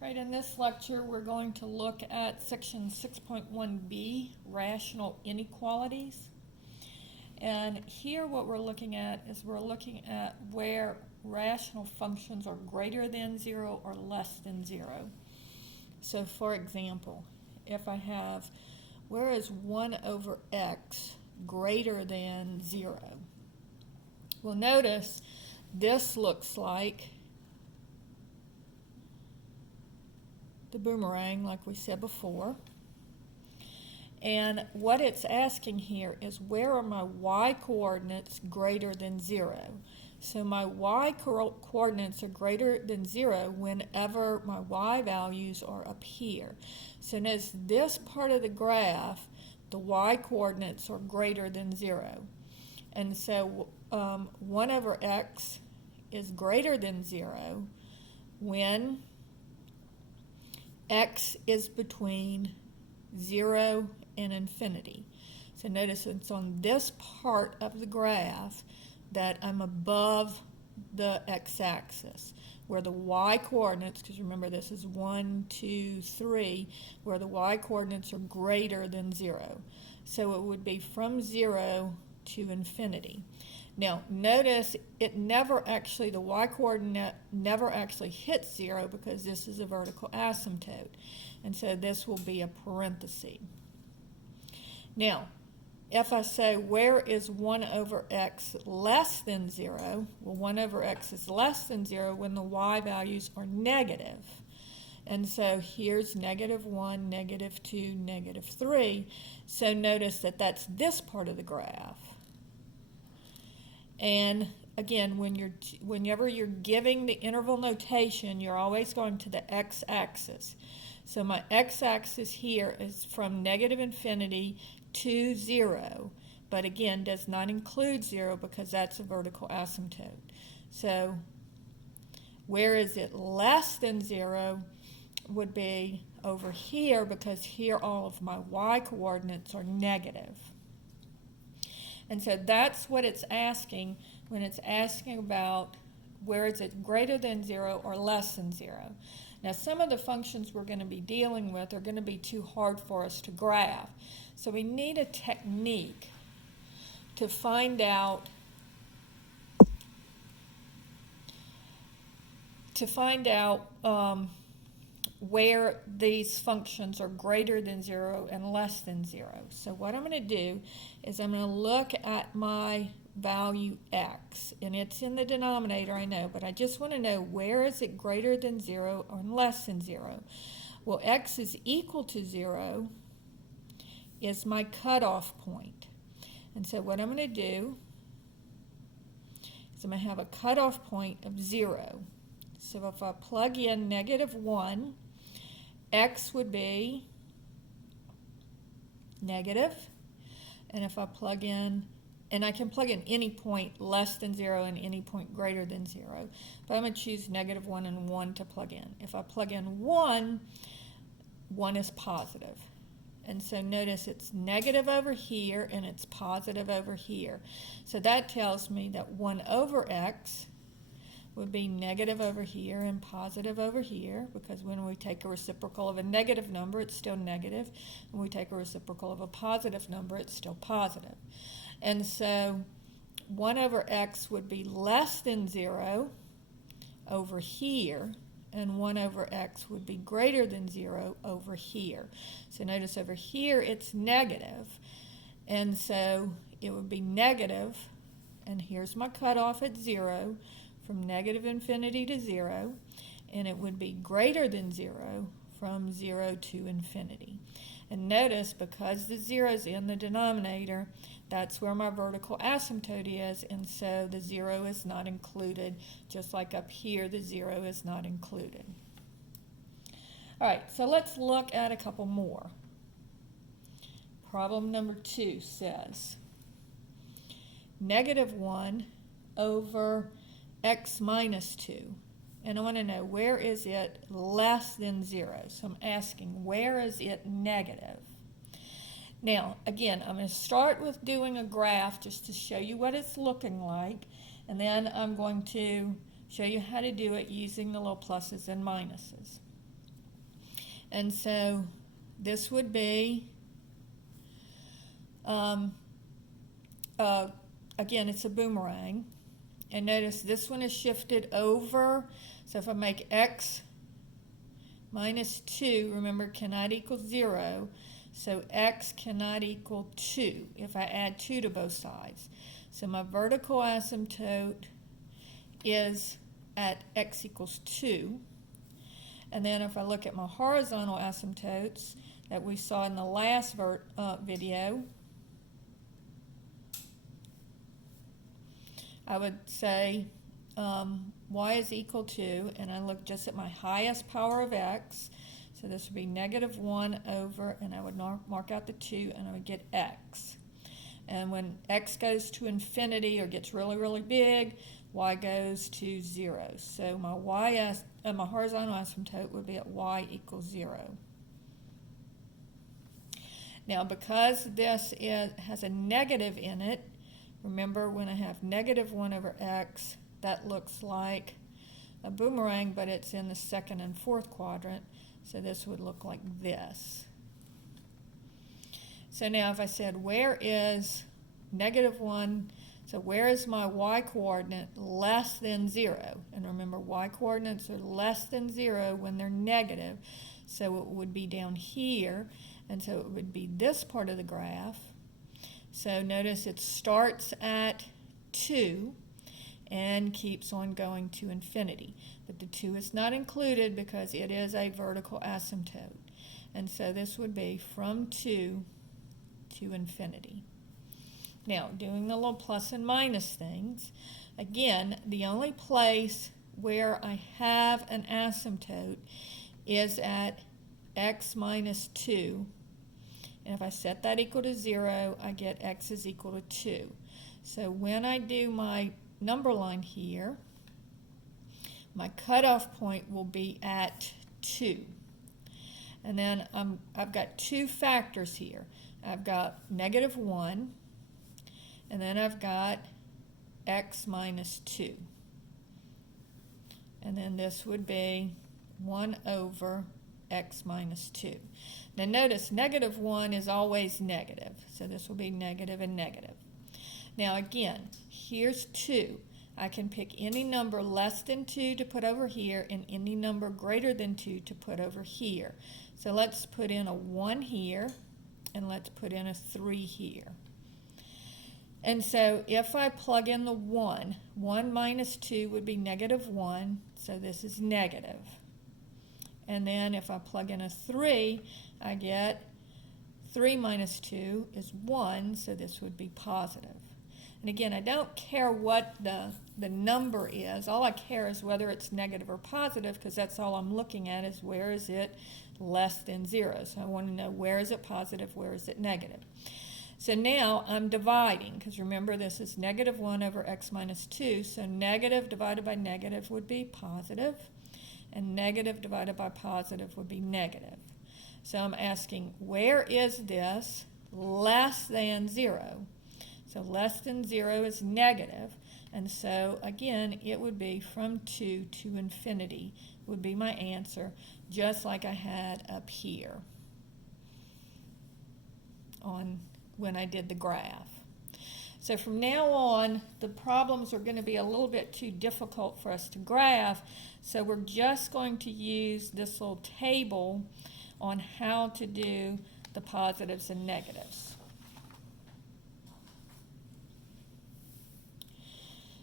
Right, in this lecture, we're going to look at section 6.1b, rational inequalities. And here what we're looking at is we're looking at where rational functions are greater than 0 or less than 0. So for example, if I have, where is 1 over x greater than 0? Well, notice this looks like the boomerang, like we said before. And what it's asking here is, where are my y coordinates greater than 0? So my y coordinates are greater than 0 whenever my y values are up here. So notice this part of the graph, the y coordinates are greater than 0. And so 1 over x is greater than 0 when x is between 0 and infinity. So notice it's on this part of the graph that I'm above the x-axis, where the y-coordinates, because remember this is 1, 2, 3, where the y-coordinates are greater than 0. So it would be from 0 to infinity. Now, notice it never actually, the y-coordinate never actually hits 0 because this is a vertical asymptote. And so this will be a parenthesis. Now, if I say, where is 1 over x less than 0? Well, 1 over x is less than 0 when the y values are negative. And so here's -1, -2, -3. So notice that that's this part of the graph. And again, whenever you're giving the interval notation, you're always going to the x-axis. So my x-axis here is from -infinity to 0, but again does not include 0 because that's a vertical asymptote. So where is it less than 0 would be over here, because here all of my y coordinates are negative. And so that's what it's asking when it's asking about where is it greater than 0 or less than 0. Now, some of the functions we're going to be dealing with are going to be too hard for us to graph. So we need a technique to find out where these functions are greater than 0 and less than 0. So what I'm going to do is I'm going to look at my value x, and it's in the denominator, I know, but I just want to know, where is it greater than 0 or less than 0? Well, x is equal to 0 is my cutoff point. And so what I'm going to do is I'm going to have a cutoff point of 0. So if I plug in -1, x would be negative, and if I plug in, and I can plug in any point less than 0 and any point greater than 0, but I'm going to choose -1 and 1 to plug in. If I plug in 1, 1 is positive. And so notice it's negative over here and it's positive over here. So that tells me that 1 over x would be negative over here and positive over here, because when we take a reciprocal of a negative number, it's still negative. When we take a reciprocal of a positive number, it's still positive. And so 1 over x would be less than 0 over here, and 1 over x would be greater than 0 over here. So notice over here it's negative, and so it would be negative, and here's my cutoff at 0, from -infinity to 0, and it would be greater than 0 from 0 to infinity. And notice, because the 0 is in the denominator, that's where my vertical asymptote is, and so the 0 is not included, just like up here the 0 is not included. All right, so let's look at a couple more. Problem number 2 says -1 over x minus 2. And I want to know, where is it less than 0? So I'm asking, where is it negative? Now, again, I'm going to start with doing a graph just to show you what it's looking like, and then I'm going to show you how to do it using the little pluses and minuses. And so this would be, again, it's a boomerang. And notice this one is shifted over. So if I make x minus 2, remember, cannot equal 0. So x cannot equal 2 if I add 2 to both sides. So my vertical asymptote is at x equals 2. And then if I look at my horizontal asymptotes that we saw in the last video, I would say y is equal to, and I look just at my highest power of x, so this would be negative 1 over, and I would mark out the 2, and I would get x. And when x goes to infinity or gets really, really big, y goes to 0. So my my horizontal asymptote would be at y equals 0. Now, because this has a negative in it, remember when I have negative 1 over x, that looks like a boomerang, but it's in the second and fourth quadrant. So this would look like this. So now if I said, where is negative 1? So where is my y-coordinate less than 0? And remember, y-coordinates are less than 0 when they're negative. So it would be down here. And so it would be this part of the graph. So notice it starts at 2 and keeps on going to infinity. But the 2 is not included because it is a vertical asymptote. And so this would be from 2 to infinity. Now, doing the little plus and minus things, again, the only place where I have an asymptote is at x minus 2. And if I set that equal to 0, I get x is equal to 2. So when I do my number line here, my cutoff point will be at 2. And then I've got two factors here. I've got negative 1, and then I've got x minus 2. And then this would be 1 over x minus 2. Now notice negative 1 is always negative, so this will be negative and negative. Now again, here's 2. I can pick any number less than 2 to put over here and any number greater than 2 to put over here. So let's put in a 1 here, and let's put in a 3 here. And so if I plug in the 1 minus 2 would be negative 1, so this is negative. And then if I plug in a 3, I get 3 minus 2 is 1, so this would be positive. And again, I don't care what the number is. All I care is whether it's negative or positive, because that's all I'm looking at is where is it less than 0. So I want to know where is it positive, where is it negative. So now I'm dividing, because remember this is negative 1 over x minus 2, so negative divided by negative would be positive, and negative divided by positive would be negative. So I'm asking, where is this less than 0? So less than 0 is negative, and so again it would be from 2 to infinity would be my answer, just like I had up here on when I did the graph. So from now on, the problems are going to be a little bit too difficult for us to graph, so we're just going to use this little table on how to do the positives and negatives.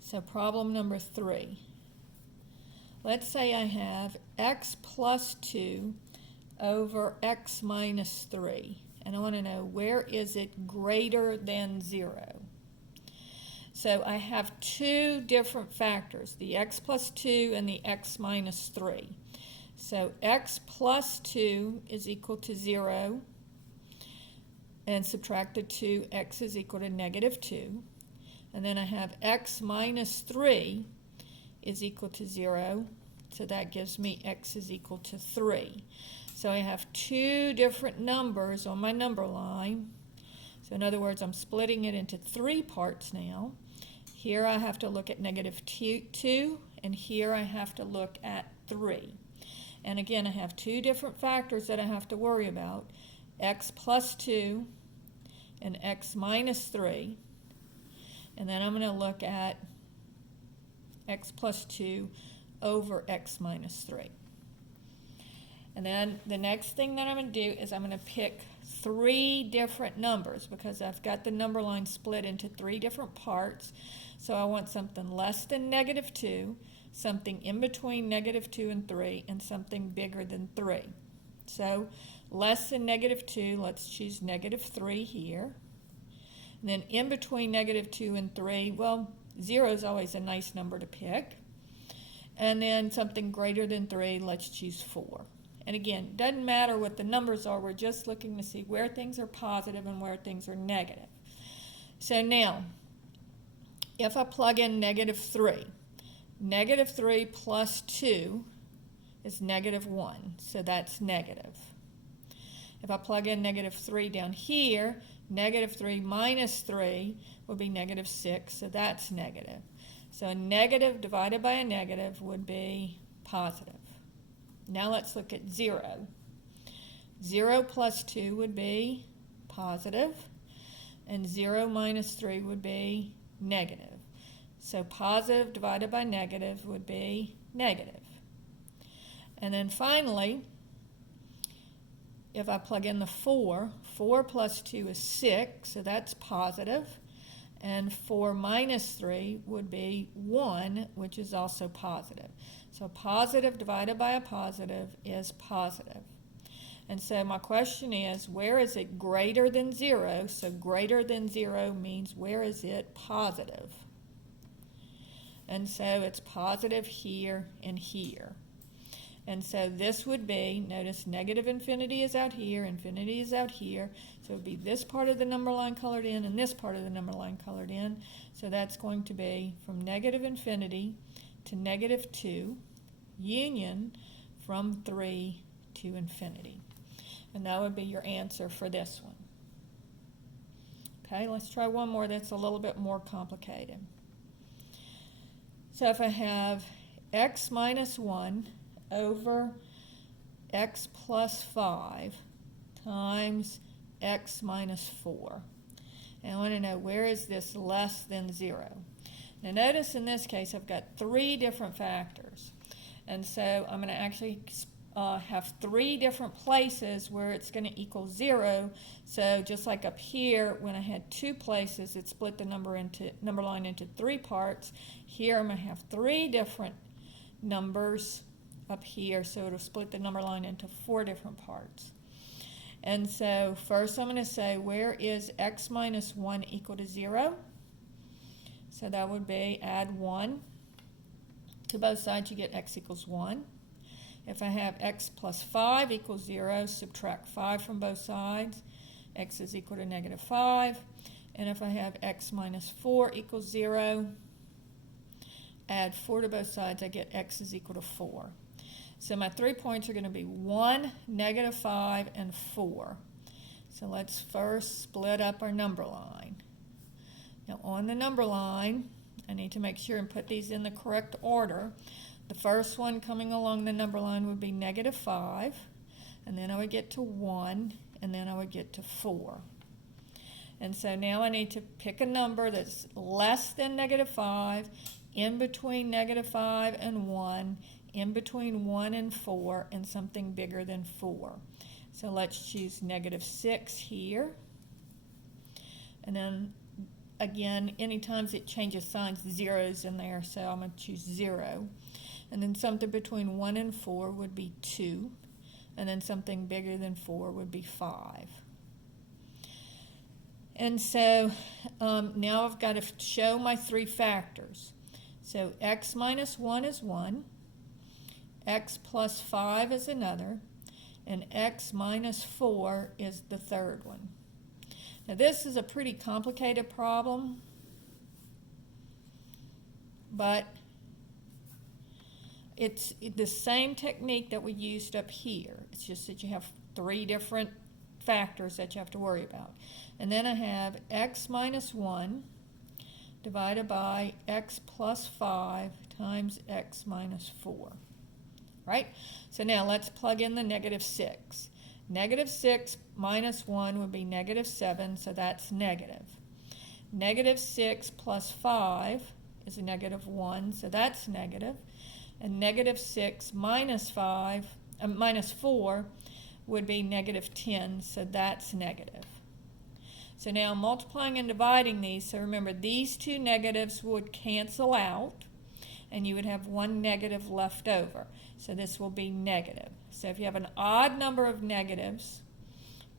So problem number 3. Let's say I have x plus 2 over x minus 3. And I want to know, where is it greater than 0? So I have two different factors, the x plus 2 and the x minus 3. So x plus 2 is equal to 0, and subtracted 2, x is equal to negative 2. And then I have x minus 3 is equal to 0, so that gives me x is equal to 3. So I have two different numbers on my number line. So in other words, I'm splitting it into 3 parts now. Here I have to look at negative 2, and here I have to look at 3. And again, I have two different factors that I have to worry about, x plus 2 and x minus 3. And then I'm going to look at x plus 2 over x minus 3. And then the next thing that I'm going to do is I'm going to pick 3 different numbers because I've got the number line split into 3 different parts. So I want something less than negative 2, something in between negative 2 and 3, and something bigger than 3. So less than negative 2, let's choose negative 3 here. And then in between negative 2 and 3, well, 0 is always a nice number to pick. And then something greater than 3, let's choose 4. And again, doesn't matter what the numbers are, we're just looking to see where things are positive and where things are negative. So now, if I plug in negative 3, negative 3 plus 2 is negative 1, so that's negative. If I plug in negative 3 down here, negative 3 minus 3 would be negative 6, so that's negative. So a negative divided by a negative would be positive. Now let's look at 0. 0 plus 2 would be positive, and 0 minus 3 would be negative. So positive divided by negative would be negative. And then finally, if I plug in the 4, 4 plus 2 is 6, so that's positive. And 4 minus 3 would be 1, which is also positive. So positive divided by a positive is positive. And so my question is, where is it greater than 0? So greater than 0 means where is it positive? And so it's positive here and here. And so this would be, notice negative infinity is out here, infinity is out here. So it would be this part of the number line colored in and this part of the number line colored in. So that's going to be from negative infinity to negative 2, union from 3 to infinity. And that would be your answer for this one. Okay, let's try one more that's a little bit more complicated. So if I have x minus 1 over x plus 5 times x minus 4. And I want to know, where is this less than 0? Now notice in this case I've got 3 different factors. And so I'm going to actually have 3 different places where it's going to equal 0. So just like up here, when I had 2 places, it split the number line into 3 parts. Here I'm going to have 3 different numbers up here, so it'll split the number line into 4 different parts. And so first I'm going to say, where is x minus 1 equal to 0? So that would be add 1 to both sides, you get x equals 1. If I have x plus 5 equals 0, subtract 5 from both sides, x is equal to negative 5. And if I have x minus 4 equals 0, add 4 to both sides, I get x is equal to 4. So my 3 points are going to be 1, negative 5, and 4. So let's first split up our number line. Now on the number line, I need to make sure and put these in the correct order. The first one coming along the number line would be negative 5, and then I would get to 1, and then I would get to 4. And so now I need to pick a number that's less than negative 5, in between negative 5 and 1, in between 1 and 4, and something bigger than 4. So let's choose negative 6 here. And then again, anytime it changes signs, 0's in there, so I'm going to choose 0. And then something between 1 and 4 would be 2. And then something bigger than 4 would be 5. And so now I've got to show my 3 factors. So x minus 1 is 1. X plus 5 is another. And x minus 4 is the third one. Now this is a pretty complicated problem, but it's the same technique that we used up here. It's just that you have 3 different factors that you have to worry about. And then I have x minus 1 divided by x plus 5 times x minus 4. right? So now let's plug in the negative 6. Negative 6 minus 1 would be negative 7, so that's negative. Negative 6 plus 5 is a negative 1, so that's negative. And negative 6 minus 4 would be negative 10, so that's negative. So now multiplying and dividing these, so remember these two negatives would cancel out, and you would have one negative left over. So this will be negative. So if you have an odd number of negatives,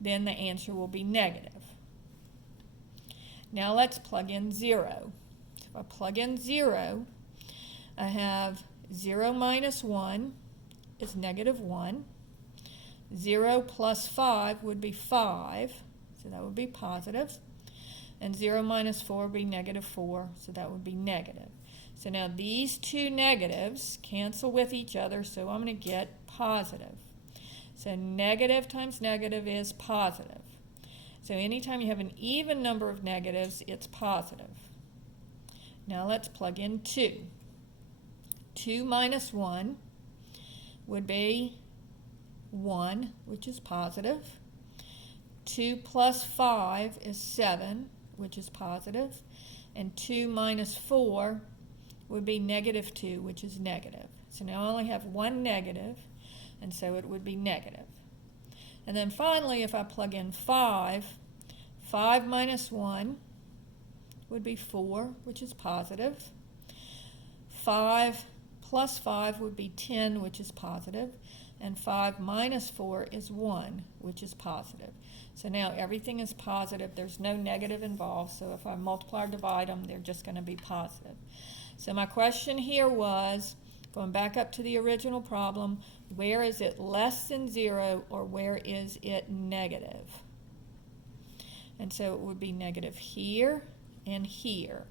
then the answer will be negative. Now let's plug in 0. So if I plug in 0, I have 0 minus 1 is negative 1. 0 plus 5 would be 5, so that would be positive. And 0 minus 4 would be negative 4, so that would be negative. So now these two negatives cancel with each other, so I'm going to get positive. So negative times negative is positive. So anytime you have an even number of negatives, it's positive. Now let's plug in 2. 2 minus 1 would be 1, which is positive. 2 plus 5 is 7, which is positive. And 2 minus 4 would be negative 2, which is negative. So now I only have one negative, and so it would be negative. And then finally, if I plug in 5, 5 minus 1 would be 4, which is positive. 5 plus 5 would be 10, which is positive. And 5 minus 4 is 1, which is positive. So now everything is positive. There's no negative involved, so if I multiply or divide them, they're just going to be positive. So my question here was, going back up to the original problem, where is it less than 0 or where is it negative? And so it would be negative here and here.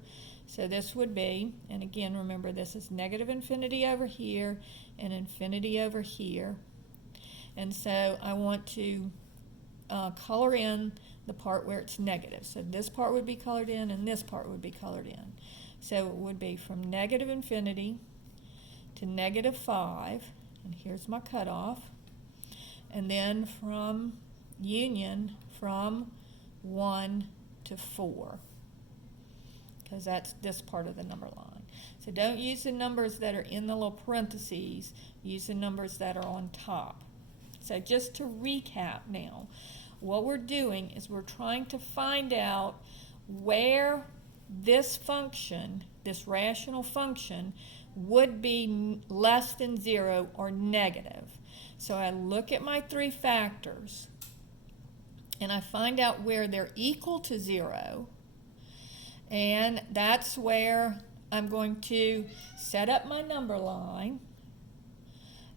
So this would be, and again remember this is negative infinity over here and infinity over here. And so I want to color in the part where it's negative. So this part would be colored in and this part would be colored in. So it would be from negative infinity to negative 5, and here's my cutoff, and then from union from 1 to 4, because that's this part of the number line. So don't use the numbers that are in the little parentheses, use the numbers that are on top. So just to recap now, what we're doing is we're trying to find out where this function, this rational function, would be less than 0 or negative. So I look at my three factors and I find out where they're equal to 0, and that's where I'm going to set up my number line,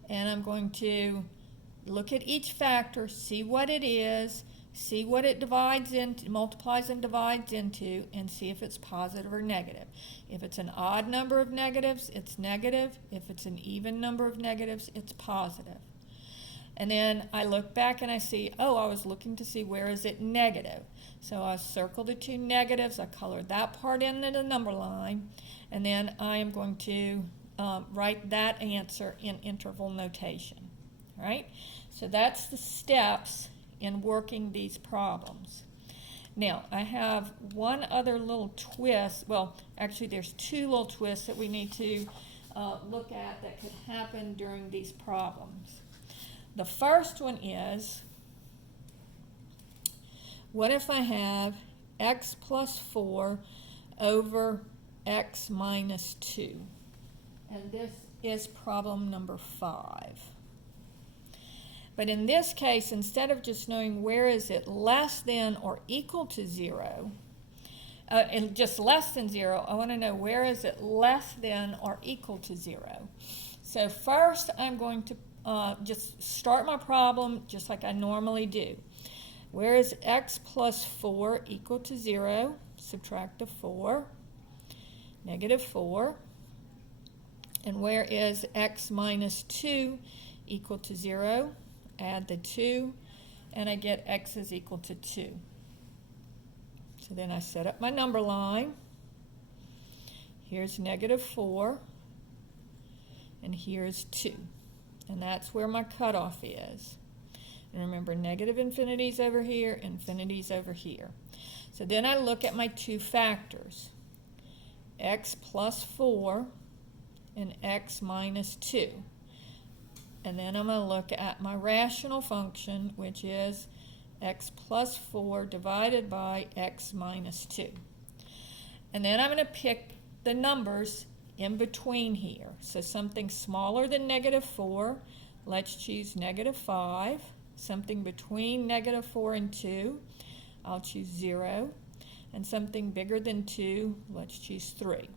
and I'm going to look at each factor, see what it is, see what it divides into, multiplies and divides into, and see if it's positive or negative. If it's an odd number of negatives, it's negative. If it's an even number of negatives, it's positive. And then I look back and I see, oh, I was looking to see where is it negative. So I circle the two negatives, I color that part into the number line, and then I am going to write that answer in interval notation. All right? So that's the steps in working these problems. Now, I have one other little twist. Well, actually, there's two little twists that we need to look at that could happen during these problems. The first one is, what if I have x plus 4 over x minus 2? And this is problem number 5. But in this case, instead of just knowing where is it less than or equal to 0, and just less than 0, I want to know where is it less than or equal to 0. So first I'm going to just start my problem just like I normally do. Where is x plus 4 equal to 0? Subtract the 4, negative 4. And where is x minus 2 equal to 0? Add the 2, and I get x is equal to 2. So then I set up my number line. Here's negative 4, and here's 2. and that's where my cutoff is. And remember, negative infinity's over here, infinity's over here. So then I look at my two factors, x plus 4 and x minus 2. And then I'm going to look at my rational function, which is x plus 4 divided by x minus 2. And then I'm going to pick the numbers in between here. So something smaller than negative 4, let's choose negative 5. Something between negative 4 and 2, I'll choose 0. And something bigger than 2, let's choose 3.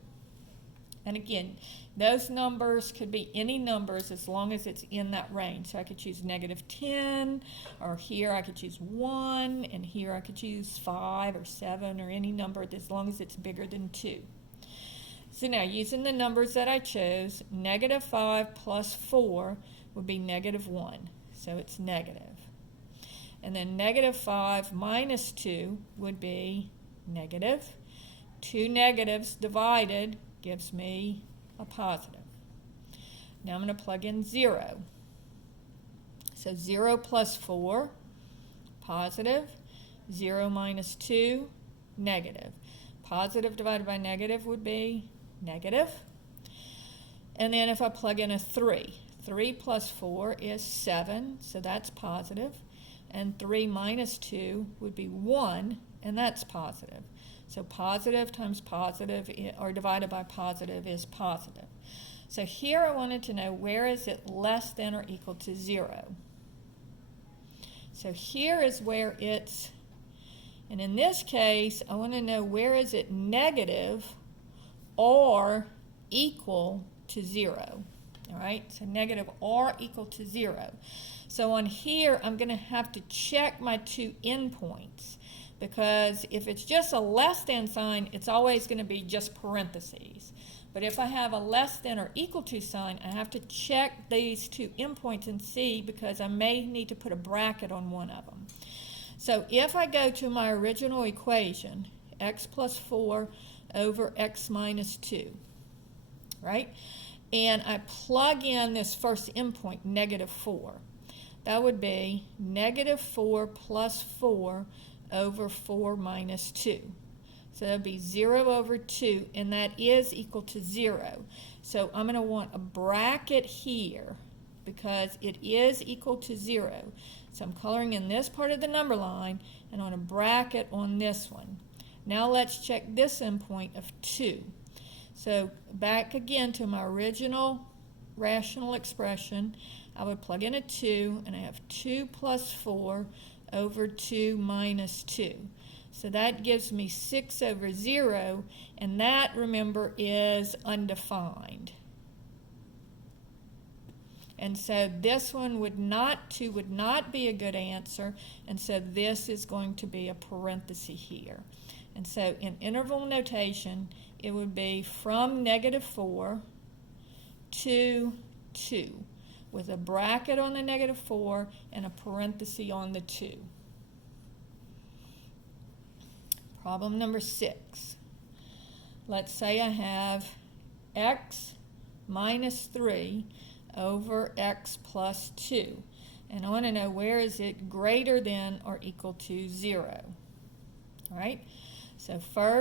And again, those numbers could be any numbers as long as it's in that range. So I could choose negative 10, or here I could choose 1, and here I could choose 5 or 7 or any number as long as it's bigger than 2. So now, using the numbers that I chose, negative 5 plus 4 would be negative 1. So it's negative. And then negative 5 minus 2 would be negative. Two negatives divided gives me a positive. Now I'm going to plug in 0. So 0 plus 4, positive. 0 minus 2, negative. Positive divided by negative would be negative. And then if I plug in a 3, 3 plus 4 is 7, so that's positive. And 3 minus 2 would be 1, and that's positive. So positive times positive, or divided by positive, is positive. So here I wanted to know, where is it less than or equal to 0? So here is where it's, and in this case, I want to know where is it negative or equal to 0. All right, so negative or equal to 0. So on here, I'm going to have to check my two endpoints, because if it's just a less than sign, it's always going to be just parentheses. But if I have a less than or equal to sign, I have to check these two endpoints and see, because I may need to put a bracket on one of them. So if I go to my original equation, x plus 4 over x minus 2, right? And I plug in this first endpoint, negative 4. That would be negative 4 plus 4 over 4 minus 2. So that would be 0 over 2, and that is equal to 0. So I'm going to want a bracket here because it is equal to 0. So I'm coloring in this part of the number line and on a bracket on this one. Now let's check this endpoint of 2. So back again to my original rational expression, I would plug in a 2, and I have 2 plus 4 over 2 minus 2. So that gives me 6 over 0, and that, remember, is undefined. And so this one would not, 2 would not be a good answer, and so this is going to be a parenthesis here. And so in interval notation, it would be from negative 4 to 2, with a bracket on the negative 4 and a parenthesis on the 2. Problem number 6. Let's say I have x minus 3 over x plus 2. And I want to know, where is it greater than or equal to 0? All right? So first,